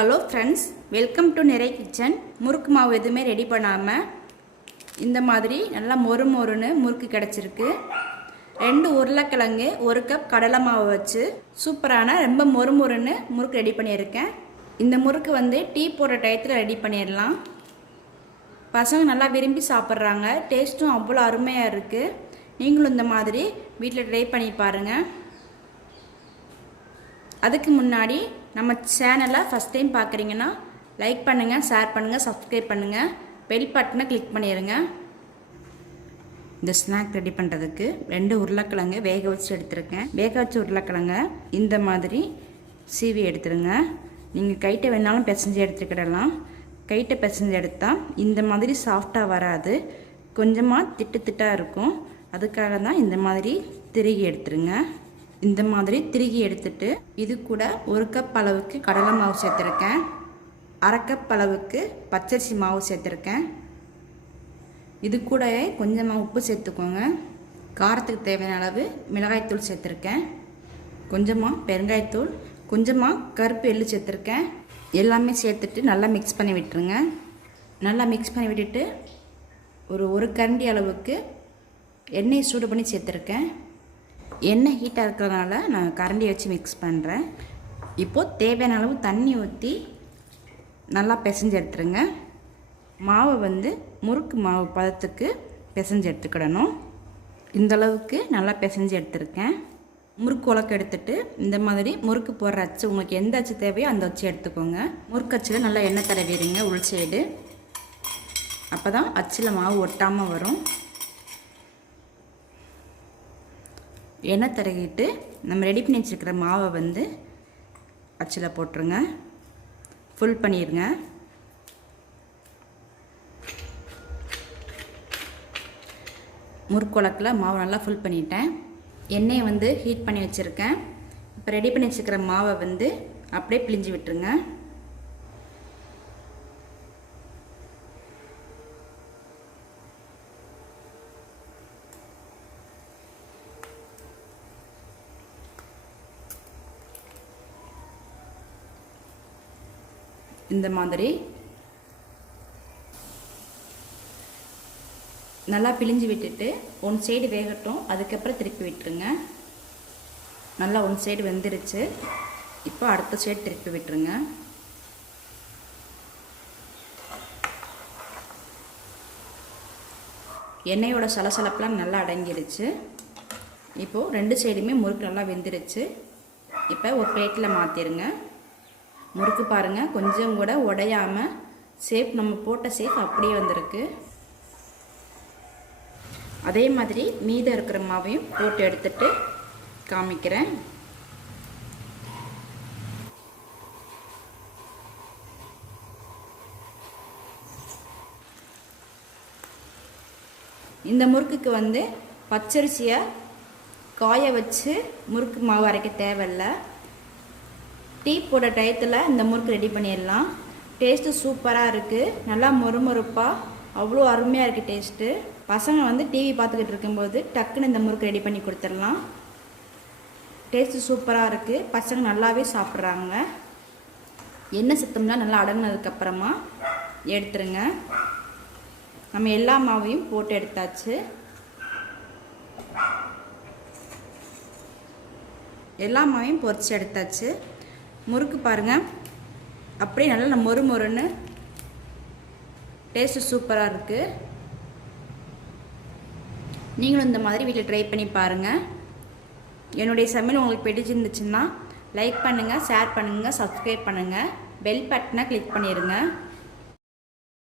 Hello friends, welcome to நிறை kitchen. முறுக்கு மாவு எதுவுமே ரெடி பண்ணாமல் இந்த மாதிரி நல்லா மொறு மொறுன்னு முறுக்கு கிடச்சிருக்கு. 2 உருளைக்கிழங்கு 1 கப் கடலை மாவு வச்சு சூப்பரான ரொம்ப மொறு மொறுன்னு முறுக்கு ரெடி பண்ணியிருக்கேன். இந்த முறுக்கு டீ போடுற டயத்தில் ரெடி பண்ணிடலாம். பசங்க நல்லா விரும்பி சாப்பிட்றாங்க. டேஸ்ட்டும் அவ்வளோ அருமையாக இருக்குது. நீங்களும் இந்த மாதிரி வீட்டில் ட்ரை பண்ணி பாருங்கள். அதுக்கு முன்னாடி நம்ம சேனலை ஃபஸ்ட் டைம் பார்க்குறீங்கன்னா லைக் பண்ணுங்கள், ஷேர் பண்ணுங்கள், சப்ஸ்கிரைப் பண்ணுங்கள், பெல் பட்டனை கிளிக் பண்ணிடுங்க. இந்த ஸ்நாக் ரெடி பண்ணுறதுக்கு 2 உருளைக்கிழங்கு வேக வச்சு எடுத்துருக்கேன். வேக வச்ச உருளைக்கிழங்க இந்த மாதிரி சீவி எடுத்துருங்க. நீங்கள் கைட்டை வேணாலும் பிசைஞ்சு எடுத்துக்கிடலாம். கைட்டை பிசைஞ்சு எடுத்தால் இந்த மாதிரி சாஃப்டாக வராது, கொஞ்சமாக திட்டு திட்டாக இருக்கும். அதுக்காக தான் இந்த மாதிரி திருகி எடுத்துருங்க. இந்த மாதிரி திருகி எடுத்துட்டு இது கூட 1 கப் அளவுக்கு கடலை மாவு சேர்த்துருக்கேன். 1/2 கப் அளவுக்கு பச்சரிசி மாவு சேர்த்துருக்கேன். இது கூட கொஞ்சமாக உப்பு சேர்த்துக்கோங்க. காரத்துக்கு தேவையான அளவு மிளகாய்த்தூள் சேர்த்துருக்கேன். கொஞ்சமாக பெருங்காயத்தூள், கொஞ்சமாக கருப்பு எள்ளு சேர்த்துருக்கேன். எல்லாமே சேர்த்துட்டு நல்லா மிக்ஸ் பண்ணி விட்டுருங்க. நல்லா மிக்ஸ் பண்ணி விட்டுட்டு ஒரு கரண்டி அளவுக்கு எண்ணெயை சூடு பண்ணி சேர்த்துருக்கேன். எண்ணெய் ஹீட்டாக இருக்கிறதுனால நான் கரண்டி வச்சு மிக்ஸ் பண்ணுறேன். இப்போது தேவையான அளவு தண்ணி ஊற்றி நல்லா பிசைஞ்சு எடுத்துருங்க. மாவை முறுக்கு மாவு பதத்துக்கு பிசைஞ்சு எடுத்துக்கிடணும். இந்தளவுக்கு நல்லா பிசைஞ்சு எடுத்துருக்கேன். முறுக்கு உலக்க எடுத்துட்டு இந்த மாதிரி முறுக்கு போடுற அச்சு உங்களுக்கு எந்த அச்சு தேவையோ அந்த அச்சு எடுத்துக்கோங்க. முறுக்கு அச்சில் நல்லா எண்ணெய் தடவிடுங்க உள் சைடு. அப்போ தான் அச்சில் மாவு ஒட்டாமல் வரும். எண்ணெய் தடவிட்டு நம்ம ரெடி பண்ணி வச்சுருக்கிற மாவை அச்சில் போட்டுருங்க. ஃபுல் பண்ணிடுங்க. முறுக்குழக்கில் மாவு நல்லா ஃபுல் பண்ணிட்டேன். எண்ணெயை ஹீட் பண்ணி வச்சுருக்கேன். இப்போ ரெடி பண்ணி வச்சுருக்கிற மாவை அப்படியே பிழிஞ்சு விட்டுருங்க. இந்த மாதிரி நல்லா பிழிஞ்சு விட்டுட்டு 1 சைடு வேகட்டும். அதுக்கப்புறம் திருப்பி விட்டுருங்க. நல்லா 1 சைடு வெந்துருச்சு. இப்போ அடுத்த சைடு திருப்பி விட்டுருங்க. எண்ணெயோட சலசலப்பெலாம் நல்லா அடங்கிருச்சு. இப்போது 2 சைடுமே முறுக்கு நல்லா வெந்துருச்சு. இப்போ ஒரு பிளேட்டில் மாற்றிடுங்க. முறுக்கு பாருங்கள், கொஞ்சம் கூட உடையாமல் ஷேப் நம்ம போட்ட ஷேப் அப்படியே வந்திருக்கு. அதே மாதிரி மீதம் இருக்கிற மாவையும் போட்டு எடுத்துட்டு காமிக்கிறேன். இந்த முறுக்குக்கு பச்சரிசியை காய வச்சு முறுக்கு மாவு அரைக்க தேவையில்லை. டீ போட டயத்தில் இந்த முறுக்கு ரெடி பண்ணிடலாம். டேஸ்ட்டு சூப்பராக இருக்குது. நல்லா மொறுமொறுப்பாக அவ்வளோ அருமையாக இருக்குது டேஸ்ட்டு. பசங்க டிவி பார்த்துக்கிட்டு இருக்கும்போது டக்குன்னு இந்த முறுக்கு ரெடி பண்ணி கொடுத்துடலாம். டேஸ்ட்டு சூப்பராக இருக்குது. பசங்க நல்லாவே சாப்பிட்றாங்க. எண்ணெய் சத்தம்லாம் நல்லா அடங்கினதுக்கப்புறமா எடுத்துருங்க. நம்ம எல்லா மாவையும் போட்டு எடுத்தாச்சு. எல்லா மாவையும் பொரிச்சு எடுத்தாச்சு. முறுக்கு பாருங்கள், அப்படியே நல்லா மொறு மொறுன்னு டேஸ்ட்டு சூப்பராக இருக்குது. நீங்களும் இந்த மாதிரி வீட்டில் ட்ரை பண்ணி பாருங்கள். என்னுடைய சமையல் உங்களுக்கு பிடிச்சிருந்துச்சுன்னா லைக் பண்ணுங்கள், ஷேர் பண்ணுங்கள், சப்ஸ்கிரைப் பண்ணுங்கள், பெல் பட்டனை கிளிக் பண்ணிடுங்க.